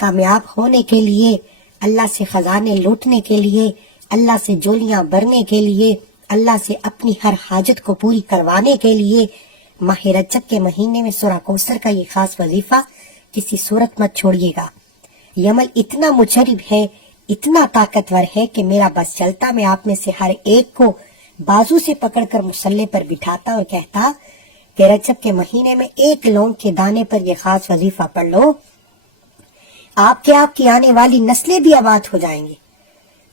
کامیاب ہونے کے لیے، اللہ سے خزانے لوٹنے کے لیے، اللہ سے جولیاں بھرنے کے لیے، اللہ سے اپنی ہر حاجت کو پوری کروانے کے لیے ماہ رجب کے مہینے میں سورہ کوثر کا یہ خاص وظیفہ کسی صورت مت چھوڑیے گا۔ یہ عمل اتنا مجرب ہے، اتنا طاقتور ہے کہ میرا بس چلتا میں آپ میں سے ہر ایک کو بازو سے پکڑ کر مصلے پر بٹھاتا اور کہتا کہ رجب کے مہینے میں ایک لونگ کے دانے پر یہ خاص وظیفہ پڑھ لو، آپ کی آنے والی نسلیں بھی آباد ہو جائیں گی،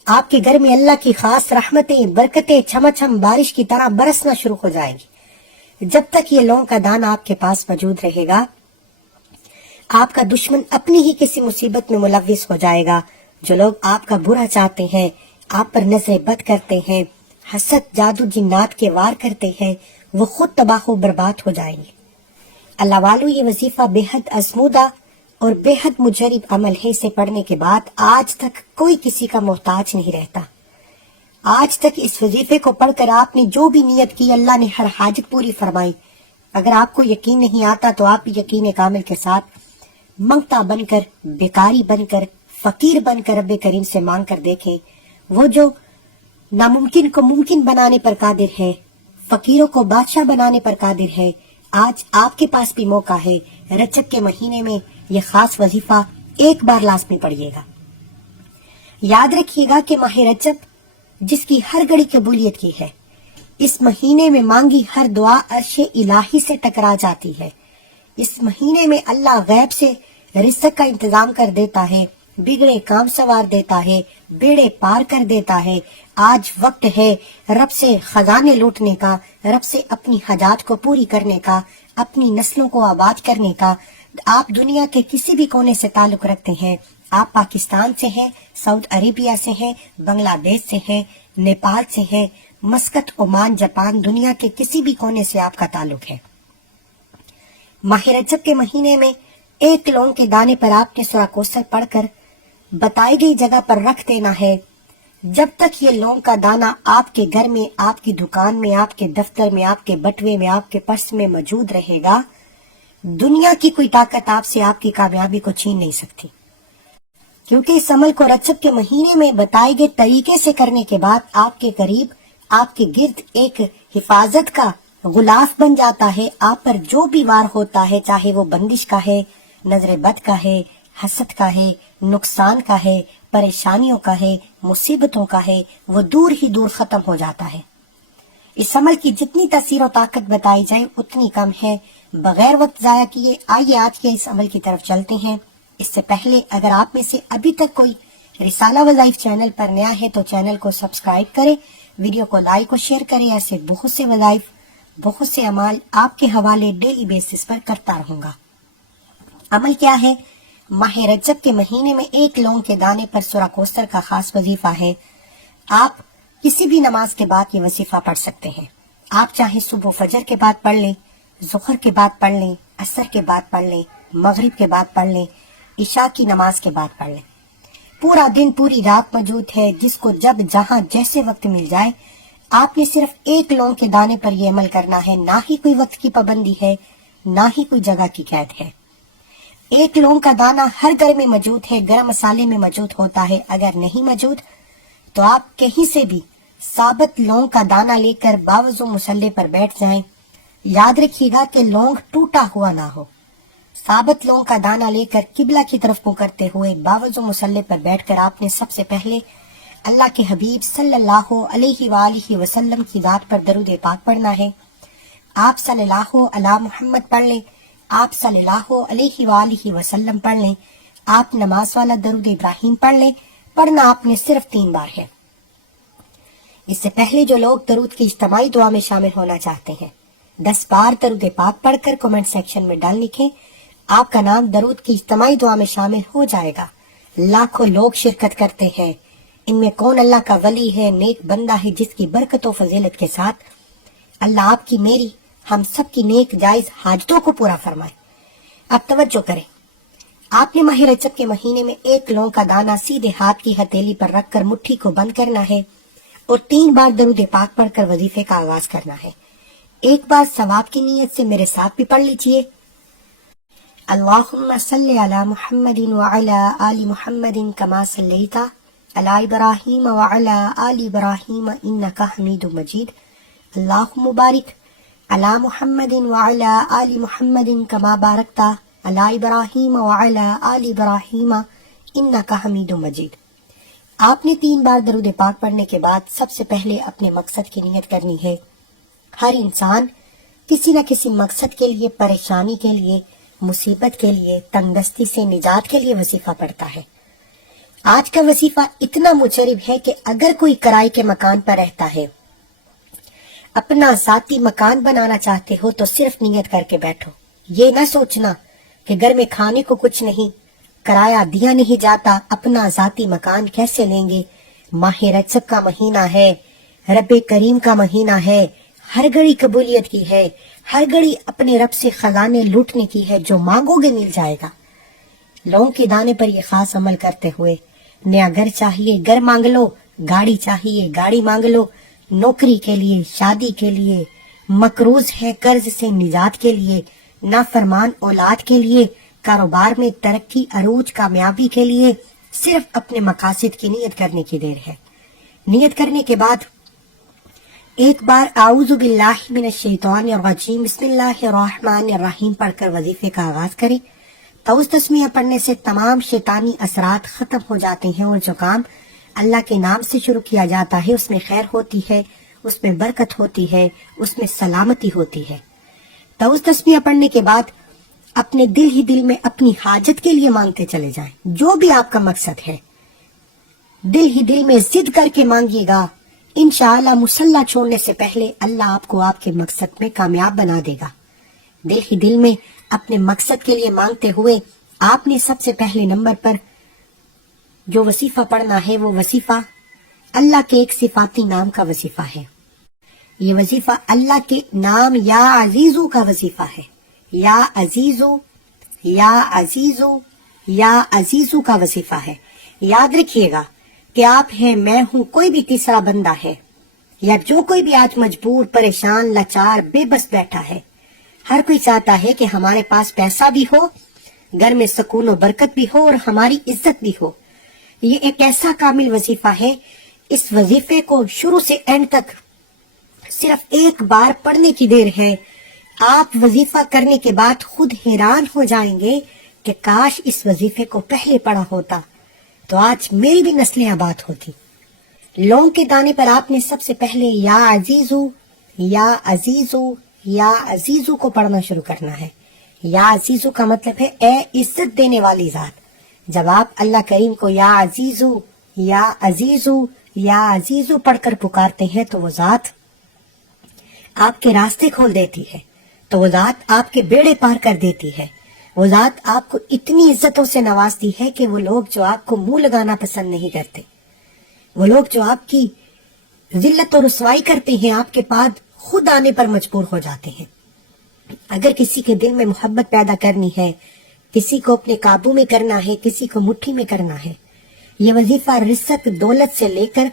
آپ کے گھر میں اللہ کی خاص رحمتیں، برکتیں چھم چھم بارش کی طرح برسنا شروع ہو جائیں گی۔ جب تک یہ لونگ کا دانہ آپ کے پاس موجود رہے گا، آپ کا دشمن اپنی ہی کسی مصیبت میں ملوث ہو جائے گا۔ جو لوگ آپ کا برا چاہتے ہیں، آپ پر نظر بد کرتے ہیں، حسد جادو جنات کے وار کرتے ہیں، وہ خود تباہ و برباد ہو جائیں گے۔ اللہ والو، یہ وظیفہ بے حد آزمودہ اور بے حد مجرب عمل ہے۔ اسے پڑھنے کے بعد آج تک کوئی کسی کا محتاج نہیں رہتا۔ آج تک اس وظیفے کو پڑھ کر آپ نے جو بھی نیت کی، اللہ نے ہر حاجت پوری فرمائی۔ اگر آپ کو یقین نہیں آتا تو آپ یقین کامل کے ساتھ منگتا بن کر، بیکاری بن کر، فقیر بن کر رب کریم سے مانگ کر دیکھیں۔ وہ جو ناممکن کو ممکن بنانے پر قادر ہے، فقیروں کو بادشاہ بنانے پر قادر ہے۔ آج آپ کے پاس بھی موقع ہے۔ رجب کے مہینے میں یہ خاص وظیفہ ایک بار لازمی پڑھیے گا۔ یاد رکھیے گا کہ ماہ رجب جس کی ہر گھڑی قبولیت کی ہے، اس مہینے میں مانگی ہر دعا عرش الہی سے ٹکرا جاتی ہے۔ اس مہینے میں اللہ غیب سے رزق کا انتظام کر دیتا ہے، بگڑے کام سوار دیتا ہے، بیڑے پار کر دیتا ہے۔ آج وقت ہے رب سے خزانے لوٹنے کا، رب سے اپنی حاجات کو پوری کرنے کا، اپنی نسلوں کو آباد کرنے کا۔ آپ دنیا کے کسی بھی کونے سے تعلق رکھتے ہیں، آپ پاکستان سے ہیں، سعودی عربیہ سے ہیں، بنگلہ دیش سے ہیں، نیپال سے ہیں، مسقط، عمان، جاپان، دنیا کے کسی بھی کونے سے آپ کا تعلق ہے۔ ماہ رجب کے مہینے میں ایک لونگ کے دانے پر آپ نے سورہ کوثر پڑھ کر بتائی گئی جگہ پر رکھ دینا ہے۔ جب تک یہ لونگ کا دانہ آپ کے گھر میں، آپ کی دکان میں، آپ کے دفتر میں، آپ کے بٹوے میں، آپ کے پرس میں موجود رہے گا، دنیا کی کوئی طاقت آپ سے آپ کی کامیابی کو چھین نہیں سکتی، کیونکہ اس عمل کو رجب کے مہینے میں بتائے گئے طریقے سے کرنے کے بعد آپ کے قریب، آپ کے گرد ایک حفاظت کا غلاف بن جاتا ہے۔ آپ پر جو بھی وار ہوتا ہے، چاہے وہ بندش کا ہے، نظر بد کا ہے، حسد کا ہے، نقصان کا ہے، پریشانیوں کا ہے، مصیبتوں کا ہے، وہ دور ہی دور ختم ہو جاتا ہے۔ اس عمل کی جتنی تاثیر و طاقت بتائی جائے اتنی کم ہے۔ بغیر وقت ضائع کیے آئیے آج کے اس عمل کی طرف چلتے ہیں۔ اس سے پہلے اگر آپ میں سے ابھی تک کوئی رسالہ وظائف چینل پر نیا ہے تو چینل کو سبسکرائب کریں، ویڈیو کو لائک اور شیئر کریں۔ ایسے بہت سے وظائف، بہت سے اعمال آپ کے حوالے ڈیلی بیسس پر کرتا رہوں گا۔ عمل کیا ہے؟ ماہ رجب کے مہینے میں ایک لونگ کے دانے پر سورہ کوثر کا خاص وظیفہ ہے۔ آپ کسی بھی نماز کے بعد یہ وظیفہ پڑھ سکتے ہیں۔ آپ چاہے صبح فجر کے بعد پڑھ لیں، ظہر کے بعد پڑھ لیں، عصر کے بعد پڑھ لیں، مغرب کے بعد پڑھ لیں، عشاء کی نماز کے بعد پڑھ لیں۔ پورا دن، پوری رات موجود ہے، جس کو جب جہاں جیسے وقت مل جائے۔ آپ نے صرف ایک لونگ کے دانے پر یہ عمل کرنا ہے، نہ ہی کوئی وقت کی پابندی ہے، نہ ہی کوئی جگہ کی قید ہے۔ ایک لونگ کا دانہ ہر گھر میں موجود ہے، گرم مسالے میں موجود ہوتا ہے۔ اگر نہیں موجود تو آپ کہیں سے بھی ثابت لونگ کا دانہ لے کر باوضو مصلے پر بیٹھ جائیں۔ یاد رکھیے گا کہ لونگ ٹوٹا ہوا نہ ہو۔ ثابت لونگ کا دانہ لے کر قبلہ کی طرف منہ کرتے ہوئے باوضو مصلے پر بیٹھ کر آپ نے سب سے پہلے اللہ کے حبیب صلی اللہ علیہ وآلہ وسلم کی ذات پر درود پاک پڑھنا ہے۔ آپ صلی اللہ علی محمد پڑھ لیں، آپ صلی اللہ علیہ وآلہ وسلم پڑھ لیں، آپ نماز والا درود ابراہیم پڑھ لیں۔ پڑھنا آپ نے صرف 3 بار ہے۔ اس سے پہلے جو لوگ درود کی اجتماعی دعا میں شامل ہونا چاہتے ہیں، 10 بار درود پاک پڑھ کر کمنٹ سیکشن میں ڈال لکھیں، آپ کا نام درود کی اجتماعی دعا میں شامل ہو جائے گا۔ لاکھوں لوگ شرکت کرتے ہیں، ان میں کون اللہ کا ولی ہے، نیک بندہ ہے، جس کی برکت و فضیلت کے ساتھ اللہ آپ کی، میری، ہم سب کی نیک جائز حاجتوں کو پورا فرمائے۔ اب توجہ کریں، آپ نے ماہ رجب کے مہینے میں ایک لونگ کا دانہ سیدھے ہاتھ کی ہتھیلی پر رکھ کر مٹھی کو بند کرنا ہے اور 3 بار درود پاک پڑھ کر وظیفے کا آغاز کرنا ہے۔ ایک بار ثواب کی نیت سے میرے ساتھ بھی پڑھ لیجئے۔ اللهم صل على محمد وعلى آل محمد كما صليت على إبراهيم وعلى آل إبراهيم إنك حميد مجيد اللهم بارك على محمد وعلى آل محمد كما باركت على إبراهيم وعلى آل إبراهيم إنك حميد مجيد۔ آپ نے 3 بار درود پاک پڑھنے کے بعد سب سے پہلے اپنے مقصد کی نیت کرنی ہے۔ ہر انسان کسی نہ کسی مقصد کے لیے، پریشانی کے لیے، مصیبت کے لیے، تنگ دستی سے نجات کے لیے وظیفہ پڑھتا ہے۔ آج کا وظیفہ اتنا مجرب ہے کہ اگر کوئی کرائے کے مکان پر رہتا ہے، اپنا ذاتی مکان بنانا چاہتے ہو تو صرف نیت کر کے بیٹھو۔ یہ نہ سوچنا کہ گھر میں کھانے کو کچھ نہیں، کرایہ دیا نہیں جاتا، اپنا ذاتی مکان کیسے لیں گے؟ ماہ رجب کا مہینہ ہے، رب کریم کا مہینہ ہے، ہر گھڑی قبولیت کی ہے، ہر گھڑی اپنے رب سے خزانے لوٹنے کی ہے، جو مانگو گے مل جائے گا۔ لونگ کے دانے پر یہ خاص عمل کرتے ہوئے، نیا گھر چاہیے گھر مانگ لو، گاڑی چاہیے گاڑی مانگ لو، نوکری کے لیے، شادی کے لیے، مقروض ہے قرض سے نجات کے لیے، نافرمان اولاد کے لیے، کاروبار میں ترقی عروج کامیابی کے لیے، صرف اپنے مقاصد کی نیت کرنے کی دیر ہے۔ نیت کرنے کے بعد ایک بار اعوذ باللہ من الشیطان الرجیم بسم اللہ الرحمن الرحیم پڑھ کر وظیفے کا آغاز کریں۔ طاؤس تسمیہ پڑھنے سے تمام شیطانی اثرات ختم ہو جاتے ہیں، اور جو کام اللہ کے نام سے شروع کیا جاتا ہے اس میں خیر ہوتی ہے، اس میں برکت ہوتی ہے، اس میں سلامتی ہوتی ہے۔ طاؤس تسمیہ پڑھنے کے بعد اپنے دل ہی دل میں اپنی حاجت کے لیے مانگتے چلے جائیں۔ جو بھی آپ کا مقصد ہے دل ہی دل میں ضد کر کے مانگیے گا، انشاءاللہ مصلی چھوڑنے سے پہلے اللہ آپ کو آپ کے مقصد میں کامیاب بنا دے گا۔ دل ہی دل میں اپنے مقصد کے لیے مانگتے ہوئے آپ نے سب سے پہلے نمبر پر جو وظیفہ پڑھنا ہے وہ وظیفہ اللہ کے ایک صفاتی نام کا وظیفہ ہے۔ یہ وظیفہ اللہ کے نام یا عزیزو کا وظیفہ ہے۔ یا عزیزو، یا عزیزو، یا عزیزو کا وظیفہ ہے۔ یاد رکھیے گا کہ آپ ہیں، میں ہوں، کوئی بھی تیسرا بندہ ہے، یا جو کوئی بھی آج مجبور، پریشان، لاچار، بے بس بیٹھا ہے۔ ہر کوئی چاہتا ہے کہ ہمارے پاس پیسہ بھی ہو، گھر میں سکون و برکت بھی ہو، اور ہماری عزت بھی ہو۔ یہ ایک ایسا کامل وظیفہ ہے، اس وظیفے کو شروع سے اینڈ تک صرف ایک بار پڑھنے کی دیر ہے۔ آپ وظیفہ کرنے کے بعد خود حیران ہو جائیں گے کہ کاش اس وظیفے کو پہلے پڑھا ہوتا تو آج میری بھی نسلیں آباد ہوتی۔ لونگ کے دانے پر آپ نے سب سے پہلے یا عزیزو، یا عزیزو، یا عزیزو کو پڑھنا شروع کرنا ہے۔ یا عزیزو کا مطلب ہے اے عزت دینے والی ذات۔ جب آپ اللہ کریم کو یا عزیزو، یا عزیزو، یا عزیزو پڑھ کر پکارتے ہیں تو وہ ذات آپ کے راستے کھول دیتی ہے، تو وہ ذات آپ کے بیڑے پار کر دیتی ہے۔ وہ ذات آپ کو اتنی عزتوں سے نوازتی ہے کہ وہ لوگ جو آپ کو منہ لگانا پسند نہیں کرتے، وہ لوگ جو آپ کی ذلت اور رسوائی کرتے ہیں، آپ کے پاس خود آنے پر مجبور ہو جاتے ہیں۔ اگر کسی کے دل میں محبت پیدا کرنی ہے، کسی کو اپنے قابو میں کرنا ہے، کسی کو مٹھی میں کرنا ہے، یہ وظیفہ رزق دولت سے لے کر،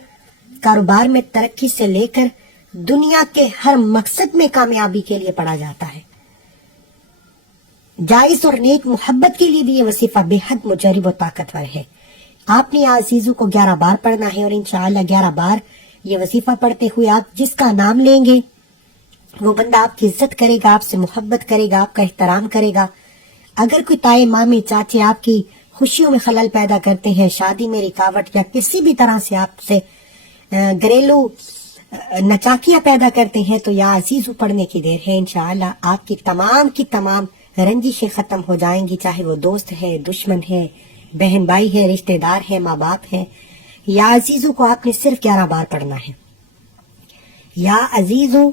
کاروبار میں ترقی سے لے کر، دنیا کے ہر مقصد میں کامیابی کے لیے پڑھا جاتا ہے۔ جائز اور نیک محبت کے لیے بھی یہ وظیفہ بے حد مجرب و طاقتور ہے۔ آپ نے عزیزو کو 11 بار پڑھنا ہے، اور انشاءاللہ 11 بار یہ وظیفہ پڑھتے ہوئے آپ جس کا نام لیں گے وہ بندہ آپ کی عزت کرے گا، آپ سے محبت کرے گا، آپ کا احترام کرے گا۔ اگر کوئی تائے مامی چاچے آپ کی خوشیوں میں خلل پیدا کرتے ہیں، شادی میں رکاوٹ یا کسی بھی طرح سے آپ سے گھریلو نچاکیاں پیدا کرتے ہیں، تو یا عزیزو پڑھنے کی دیر ہے۔ انشاءاللہ آپ کی تمام رنجشیں ختم ہو جائیں گی، چاہے وہ دوست ہے، دشمن ہے، بہن بھائی ہے، رشتہ دار ہے، ماں باپ ہے۔ یا عزیزو کو آپ نے صرف 11 بار پڑھنا ہے۔ یا عزیزو،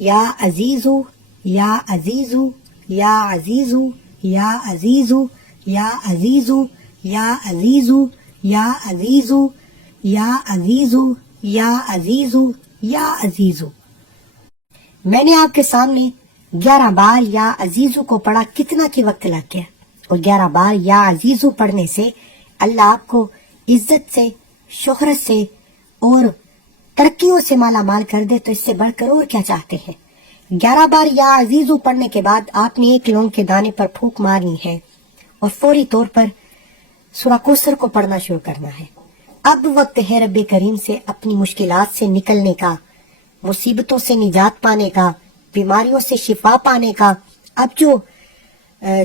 یا عزیزو، یا عزیزو، یا عزیزو، یا عزیزو، یا عزیزو، یا عزیزو، یا عزیزو، یا عزیزو، یا عزیزو، یا عزیزو۔ میں نے آپ کے سامنے 11 بار یا عزیزو کو پڑھا، کتنا کی وقت لگ گیا؟ اور 11 بار یا عزیزو پڑھنے سے اللہ آپ کو عزت سے، شہرت سے اور ترقیوں سے مالا مال کر دے، تو اس سے بڑھ کر اور کیا چاہتے ہیں؟ 11 بار یا عزیزو پڑھنے کے بعد آپ نے ایک لونگ کے دانے پر پھونک مارنی ہے اور فوری طور پر سورہ کوثر کو پڑھنا شروع کرنا ہے۔ اب وقت ہے رب کریم سے اپنی مشکلات سے نکلنے کا، مصیبتوں سے نجات پانے کا، بیماریوں سے شفا پانے کا۔ اب جو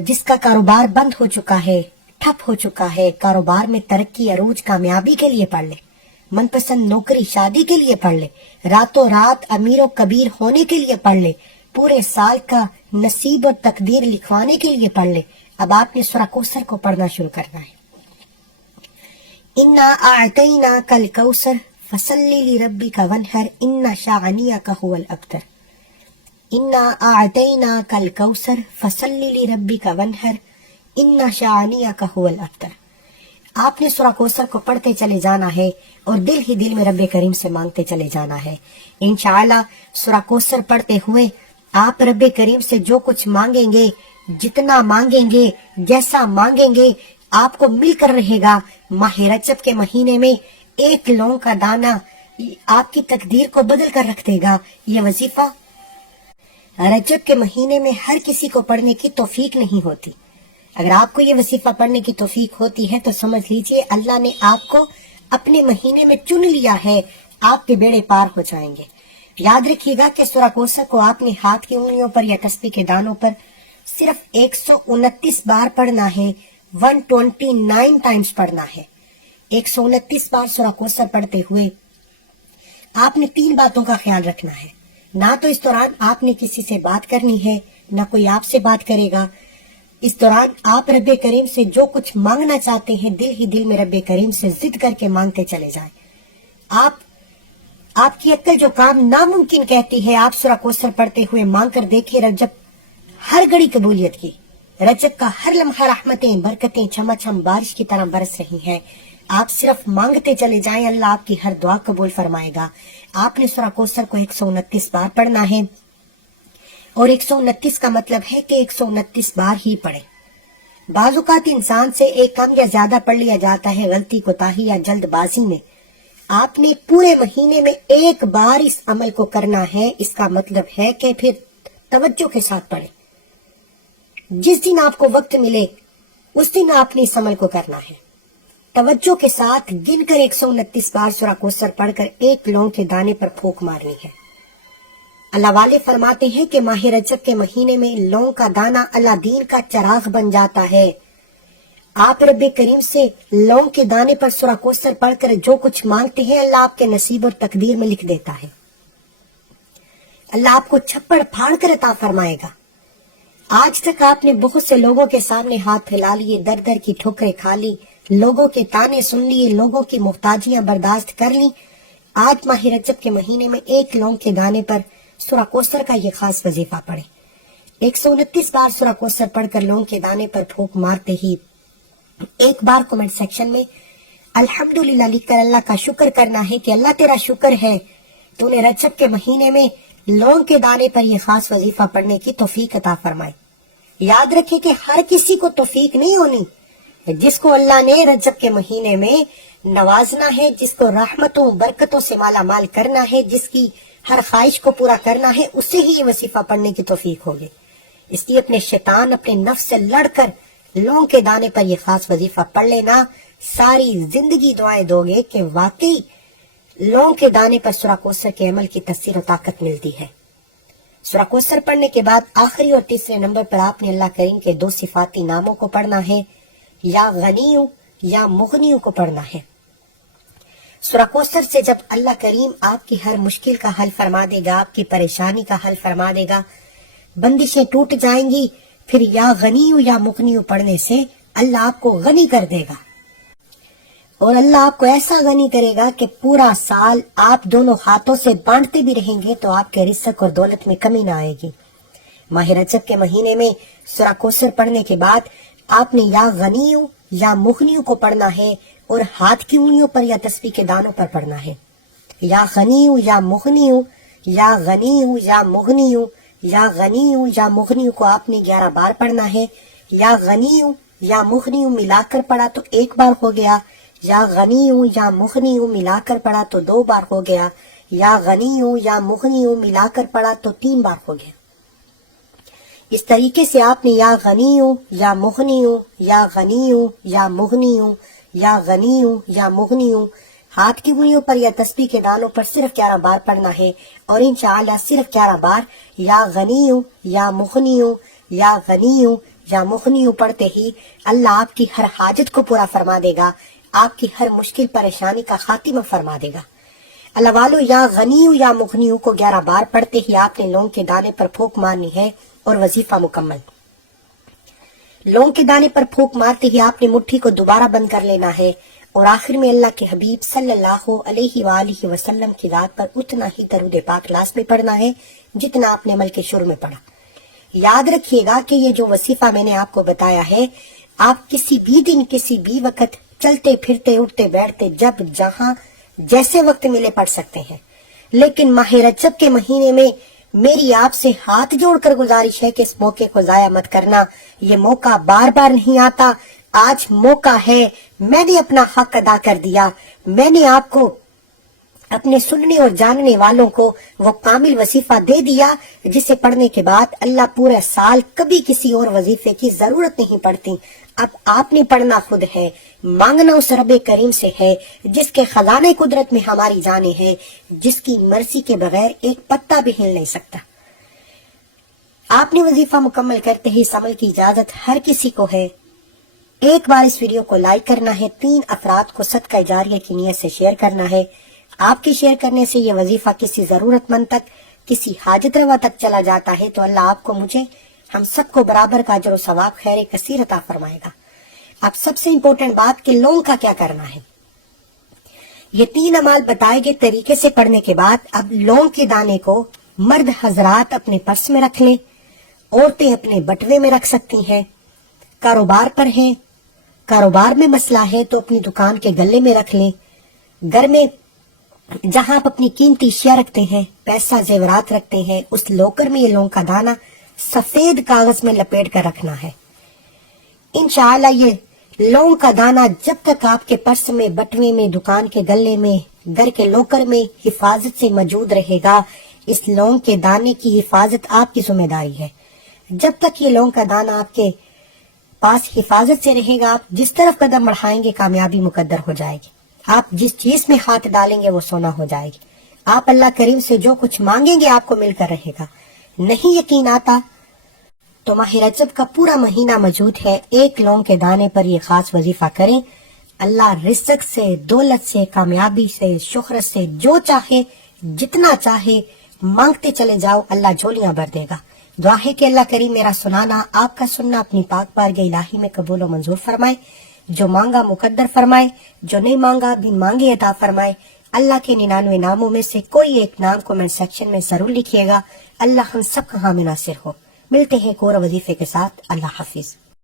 جس کا کاروبار بند ہو چکا ہے، ٹھپ ہو چکا ہے، کاروبار میں ترقی عروج کامیابی کے لیے پڑھ لے، من پسند نوکری شادی کے لیے پڑھ لے، راتوں رات امیر و کبیر ہونے کے لیے پڑھ لے، پورے سال کا نصیب اور تقدیر لکھوانے کے لیے پڑھ لے۔ اب آپ نے سورہ کوثر کو پڑھنا شروع کرنا ہے۔ انا اعطیناک الکوثر فصلی لربک وانحر ان شانئک هو الابتر۔ انا اعطیناک الکوثر فصلی لربک وانحر ان شانئک هو الابتر۔ آپ نے سورہ کوثر کو پڑھتے چلے جانا ہے اور دل ہی دل میں رب کریم سے مانگتے چلے جانا ہے۔ انشاءاللہ سورہ کوثر پڑھتے ہوئے آپ رب کریم سے جو کچھ مانگیں گے، جتنا مانگیں گے، جیسا مانگیں گے، آپ کو مل کر رہے گا۔ ماہ رجب کے مہینے میں ایک لونگ کا دانہ آپ کی تقدیر کو بدل کر رکھ دے گا۔ یہ وظیفہ رجب کے مہینے میں ہر کسی کو پڑھنے کی توفیق نہیں ہوتی۔ اگر آپ کو یہ وظیفہ پڑھنے کی توفیق ہوتی ہے تو سمجھ لیجئے اللہ نے آپ کو اپنے مہینے میں چن لیا ہے، آپ کے بیڑے پار ہو جائیں گے۔ یاد رکھیے گا کہ سورہ کوثر کو آپ نے ہاتھ کی انگلیوں پر یا تسبیح کے دانوں پر صرف 129 بار پڑھنا ہے، 129 ٹائمز پڑھنا ہے۔ 129 بار سورہ کوثر پڑھتے ہوئے آپ نے 3 باتوں کا خیال رکھنا ہے۔ نہ تو اس دوران آپ نے کسی سے بات کرنی ہے، نہ کوئی آپ سے بات کرے گا۔ اس دوران آپ رب کریم سے جو کچھ مانگنا چاہتے ہیں دل ہی دل میں رب کریم سے ضد کر کے مانگتے چلے جائیں۔ آپ کی عقل جو کام ناممکن کہتی ہے، آپ سورہ کوثر پڑھتے ہوئے مانگ کر دیکھیے رجب ہر گھڑی قبولیت کی، رجب کا ہر لمحہ رحمتیں برکتیں چھما چھم بارش کی طرح برس رہی ہیں۔ آپ صرف مانگتے چلے جائیں، اللہ آپ کی ہر دعا قبول فرمائے گا۔ آپ نے سورہ کوثر کو 129 بار پڑھنا ہے، اور 129 کا مطلب ہے کہ 129 بار ہی پڑھیں۔ بعض اوقات انسان سے ایک کم یا زیادہ پڑھ لیا جاتا ہے غلطی کوتاہی یا جلد بازی میں۔ آپ نے پورے مہینے میں ایک بار اس عمل کو کرنا ہے۔ اس کا مطلب ہے کہ پھر توجہ کے ساتھ پڑھیں۔ جس دن آپ کو وقت ملے اس دن آپ نے اس عمل کو کرنا ہے۔ توجہ کے ساتھ گن کر 129 بار سورہ کوثر پڑھ کر ایک لونگ کے دانے پر پھونک مارنی ہے۔ اللہ والے فرماتے ہیں کہ ماہ رجب کے مہینے میں لونگ کا دانہ اللہ دین کا چراغ بن جاتا ہے۔ آپ رب کریم سے لونگ کے دانے پر سورہ کوثر پڑھ کر جو کچھ مانگتے ہیں اللہ آپ کے نصیب اور تقدیر میں لکھ دیتا ہے۔ اللہ آپ کو چھپڑ پھاڑ کر عطا فرمائے گا۔ آج تک آپ نے بہت سے لوگوں کے سامنے ہاتھ پھیلا لیے، در در کی ٹھوکریں کھا لی، لوگوں کے تانے سن لیے، لوگوں کی محتاجیاں برداشت کر لی۔ آج ماہ رجب کے مہینے میں ایک لونگ کے دانے پر سورہ کوثر کا یہ خاص وظیفہ پڑھیں۔ 129 بار سورہ کوثر پڑھ کر لونگ کے دانے پر پھونک مارتے ہی ایک بار کمنٹ سیکشن میں الحمدللہ لکھ کر اللہ کا شکر کرنا ہے کہ اللہ تیرا شکر ہے تو نے رجب کے مہینے میں لونگ کے دانے پر یہ خاص وظیفہ پڑھنے کی توفیق عطا فرمائے۔ یاد رکھیں کہ ہر کسی کو توفیق نہیں ہونی۔ جس کو اللہ نے رجب کے مہینے میں نوازنا ہے، جس کو رحمتوں برکتوں سے مالا مال کرنا ہے، جس کی ہر خواہش کو پورا کرنا ہے، اسے ہی یہ وظیفہ پڑھنے کی توفیق ہوگی۔ اس لیے اپنے شیطان اپنے نفس سے لڑ کر لونگ کے دانے پر یہ خاص وظیفہ پڑھ لینا۔ ساری زندگی دعائیں دو گے کہ واقعی لونگ کے دانے پر سورہ کوثر کے عمل کی تاثیر و طاقت ملتی ہے۔ سورہ کوثر پڑھنے کے بعد آخری اور تیسرے نمبر پر آپ نے اللہ کریم کے 2 صفاتی ناموں کو پڑھنا ہے، یا غنیوں یا مغنیوں کو پڑھنا ہے۔ سورہ کوثر سے جب اللہ کریم آپ کی ہر مشکل کا حل فرما دے گا، آپ کی پریشانی کا حل فرما دے گا، بندشیں ٹوٹ جائیں گی، پھر یا غنیوں یا مغنیوں پڑھنے سے اللہ آپ کو غنی کر دے گا، اور اللہ آپ کو ایسا غنی کرے گا کہ پورا سال آپ دونوں ہاتھوں سے بانٹتے بھی رہیں گے تو آپ کے رزق اور دولت میں کمی نہ آئے گی۔ ماہ رجب کے مہینے میں سورہ کوثر پڑھنے کے بعد آپ نے یا غنیوں یا مغنیوں کو پڑھنا ہے اور ہاتھ کی انگلیوں پر یا تسبیح کے دانوں پر پڑھنا ہے۔ یا غنیوں یا مغنیوں، یا غنیوں یا مغنیوں، یا غنیوں یا مغنیوں کو آپ نے 11 بار پڑھنا ہے۔ یا غنیوں یا مغنیوں ملا کر پڑھا تو 1 بار ہو گیا، یا غنیوں یا مغنیوں ملا کر پڑھا تو 2 بار ہو گیا، یا غنی ہوں یا مغنی ہوں ملا کر پڑھا تو 3 بار ہو گیا۔ اس طریقے سے آپ نے یا غنی ہوں یا مغنی ہوں یا غنی ہوں یا مغنی ہوں یا غنی ہوں یا مغنی ہوں ہاتھ کی انگلیوں پر یا تسبیح کے دانوں پر صرف 11 بار پڑھنا ہے، اور انشاءاللہ صرف 11 بار یا غنی ہوں یا مغنی ہوں یا غنی ہوں یا مغنی ہوں پڑھتے ہی اللہ آپ کی ہر حاجت کو پورا فرما دے گا، آپ کی ہر مشکل پریشانی کا خاتمہ فرما دے گا۔ اللہ والو، یا غنی ہوں یا مغنی ہوں کو 11 بار پڑھتے ہی آپ نے لونگ کے دانے پر پھونک مارنی ہے اور وظیفہ مکمل۔ لونگ کے دانے پر پھونک مارتے ہی آپ نے مٹھی کو دوبارہ بند کر لینا ہے، اور آخر میں اللہ کے حبیب صلی اللہ علیہ وآلہ وسلم کی ذات پر اتنا ہی درود پاک لازمی پڑھنا ہے جتنا آپ نے عمل کے شروع میں پڑھا۔ یاد رکھیے گا کہ یہ جو وظیفہ میں نے آپ کو بتایا ہے، آپ کسی بھی دن کسی بھی وقت چلتے پھرتے اٹھتے بیٹھتے جب جہاں جیسے وقت ملے پڑھ سکتے ہیں، لیکن ماہ رجب کے مہینے میں میری آپ سے ہاتھ جوڑ کر گزارش ہے کہ اس موقع کو ضائع مت کرنا۔ یہ موقع بار بار نہیں آتا، آج موقع ہے، میں نے اپنا حق ادا کر دیا، میں نے آپ کو اپنے سننے اور جاننے والوں کو وہ کامل وظیفہ دے دیا جسے پڑھنے کے بعد اللہ پورے سال کبھی کسی اور وظیفے کی ضرورت نہیں پڑتی۔ اب آپ نے پڑھنا خود ہے، مانگنا اس رب کریم سے ہے جس کے خزانے قدرت میں ہماری جانیں ہیں، جس کی مرضی کے بغیر ایک پتا بھی ہل نہیں سکتا۔ آپ نے وظیفہ مکمل کرتے ہی اس عمل کی اجازت ہر کسی کو ہے۔ ایک بار اس ویڈیو کو لائک کرنا ہے، 3 افراد کو صدقہ جاریہ کی نیت سے شیئر کرنا ہے۔ آپ کے شیئر کرنے سے یہ وظیفہ کسی ضرورت مند تک، کسی حاجت روا تک چلا جاتا ہے تو اللہ آپ کو، مجھے، ہم سب کو برابر کا اجر و ثواب خیر کثیر عطا فرمائے گا۔ اب سب سے امپورٹنٹ بات کہ لونگ کا کیا کرنا ہے۔ یہ 3 اعمال بتائے گئے طریقے سے پڑھنے کے بعد اب لونگ کے دانے کو مرد حضرات اپنے پرس میں رکھ لیں، عورتیں اپنے بٹوے میں رکھ سکتی ہیں، کاروبار پر ہیں، کاروبار میں مسئلہ ہے تو اپنی دکان کے گلے میں رکھ لیں، گھر میں جہاں آپ اپنی قیمتی اشیاء رکھتے ہیں، پیسہ زیورات رکھتے ہیں، اس لوکر میں یہ لونگ کا دانہ سفید کاغذ میں لپیٹ کر رکھنا ہے۔ انشاءاللہ یہ لونگ کا دانہ جب تک آپ کے پرس میں، بٹوے میں، دکان کے گلے میں، گھر کے لوکر میں حفاظت سے موجود رہے گا، اس لونگ کے دانے کی حفاظت آپ کی ذمہ داری ہے۔ جب تک یہ لونگ کا دانہ آپ کے پاس حفاظت سے رہے گا، آپ جس طرف قدم بڑھائیں گے کامیابی مقدر ہو جائے گی، آپ جس چیز میں ہاتھ ڈالیں گے وہ سونا ہو جائے گی، آپ اللہ کریم سے جو کچھ مانگیں گے آپ کو مل کر رہے گا۔ نہیں یقین آتا تو ماہ رجب کا پورا مہینہ موجود ہے، ایک لونگ کے دانے پر یہ خاص وظیفہ کریں، اللہ رزق سے، دولت سے، کامیابی سے، شہرت سے، جو چاہے جتنا چاہے مانگتے چلے جاؤ، اللہ جھولیاں بھر دے گا۔ دعا ہے کہ اللہ کریم میرا سنانا، آپ کا سننا اپنی پاک بارگاہ الہی میں قبول و منظور فرمائے، جو مانگا مقدر فرمائے، جو نہیں مانگا بھی مانگے عطا فرمائے۔ اللہ کے 99 ناموں میں سے کوئی ایک نام کومنٹ سیکشن میں ضرور لکھیے گا۔ اللہ ہم سب کا حامی ناصر ہو۔ ملتے ہیں ایک اور وظیفے کے ساتھ۔ اللہ حافظ۔